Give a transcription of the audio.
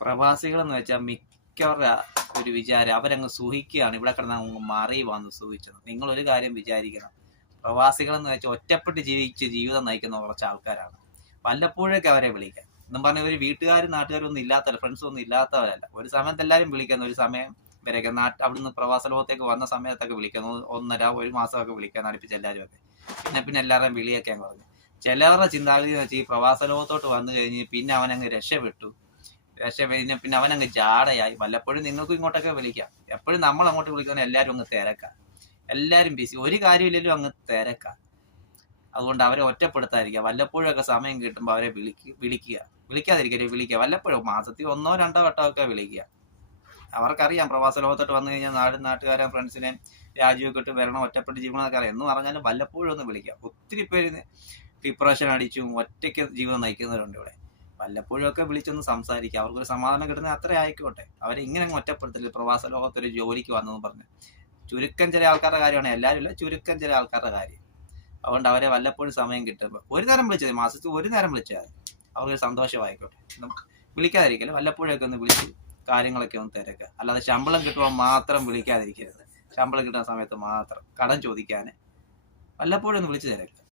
പ്രവാസികൾ എന്ന് വെച്ചാൽ മിക്കവരുടെ ഒരു വിചാരം അവരങ്ങ് സുഖിക്കുകയാണ്, ഇവിടെ കിടന്ന് അങ്ങ് മറി വന്ന് സുഖിച്ചത്. നിങ്ങളൊരു കാര്യം വിചാരിക്കണം, പ്രവാസികൾ എന്ന് വെച്ചാൽ ഒറ്റപ്പെട്ട് ജീവിതം നയിക്കുന്ന കുറച്ച് ആൾക്കാരാണ്. വല്ലപ്പോഴൊക്കെ അവരെ വിളിക്കാം എന്നും പറഞ്ഞ ഒരു വീട്ടുകാരും നാട്ടുകാരും ഒന്നും ഇല്ലാത്തവരല്ല, ഫ്രണ്ട്സും ഒന്നും ഇല്ലാത്തവരല്ല. ഒരു സമയത്ത് എല്ലാവരും വിളിക്കുന്ന ഒരു സമയം വരെയൊക്കെ അവിടുന്ന് പ്രവാസ ലോകത്തേക്ക് വന്ന സമയത്തൊക്കെ വിളിക്കുന്നു, 1.5 മാസമൊക്കെ വിളിക്കാൻ അടുപ്പിച്ച് എല്ലാവരും ഒക്കെ. പിന്നെ എല്ലാവരുടെയും വിളിയൊക്കെ അങ്ങ് പറഞ്ഞു. ചിലവരുടെ ചിന്താഗതി എന്ന് വെച്ചാൽ ഈ പ്രവാസ ലോകത്തോട്ട് വന്നു കഴിഞ്ഞ് പിന്നെ അവനങ്ങ് രക്ഷപ്പെട്ടു, പിന്നെ അവനങ്ങ് ജാടയായി. വല്ലപ്പോഴും നിങ്ങൾക്കും ഇങ്ങോട്ടൊക്കെ വിളിക്കാം. എപ്പോഴും നമ്മൾ അങ്ങോട്ട് വിളിക്കുന്ന എല്ലാവരും അങ്ങ് തിരക്കാം, എല്ലാവരും ബിസി, ഒരു കാര്യമില്ലെങ്കിലും അങ്ങ് തിരക്കാം. അതുകൊണ്ട് അവരെ ഒറ്റപ്പെടുത്താതിരിക്കുക. വല്ലപ്പോഴും ഒക്കെ സമയം കിട്ടുമ്പോൾ അവരെ വിളിക്കാതിരിക്കരുത്, വിളിക്കുക. വല്ലപ്പോഴും മാസത്തിൽ 1-2 വട്ടമൊക്കെ വിളിക്കുക. അവർക്കറിയാം പ്രവാസ ലോകത്തോട്ട് വന്നു കഴിഞ്ഞാൽ നാട്ടുകാരെയും ഫ്രണ്ട്സിനെയും രാജ്യമൊക്കെ ഇട്ട് വരണം, ഒറ്റപ്പെട്ട് ജീവിക്കണമെന്നൊക്കെ അറിയാം. എന്ന് പറഞ്ഞാലും വല്ലപ്പോഴും ഒന്ന് വിളിക്കുക. ഒത്തിരി പേര് ഡിപ്രഷൻ അടിച്ചും ഒറ്റയ്ക്ക് ജീവിതം നയിക്കുന്നവരുണ്ട് ഇവിടെ. വല്ലപ്പോഴും ഒക്കെ വിളിച്ചൊന്ന് സംസാരിക്കുക, അവർക്കൊരു സമാധാനം കിട്ടുന്നത് അത്ര ആയിക്കോട്ടെ. അവരെ ഇങ്ങനെ അങ്ങ് ഒറ്റപ്പെടുത്തില്ല. പ്രവാസ ലോകത്തൊരു ജോലിക്ക് വന്നെന്ന് പറഞ്ഞ് ചുരുക്കം ചില ആൾക്കാരുടെ കാര്യമാണ്, എല്ലാവരും ഇല്ല, ചുരുക്കം ചില ആൾക്കാരുടെ കാര്യം. അതുകൊണ്ട് അവരെ വല്ലപ്പോഴും സമയം കിട്ടുമ്പോൾ ഒരു നേരം വിളിച്ചത്, മാസത്തിൽ ഒരു നേരം വിളിച്ചാൽ അവർക്ക് സന്തോഷമായിക്കോട്ടെ. വിളിക്കാതിരിക്കല്, വല്ലപ്പോഴൊക്കെ ഒന്ന് വിളിച്ച് കാര്യങ്ങളൊക്കെ ഒന്ന് തിരക്കുക. അല്ലാതെ ശമ്പളം കിട്ടുമ്പോൾ മാത്രം വിളിക്കാതിരിക്കരുത്. ശമ്പളം കിട്ടുന്ന സമയത്ത് മാത്രം കടം ചോദിക്കാൻ വല്ലപ്പോഴും ഒന്ന് വിളിച്ച് തിരക്കുക.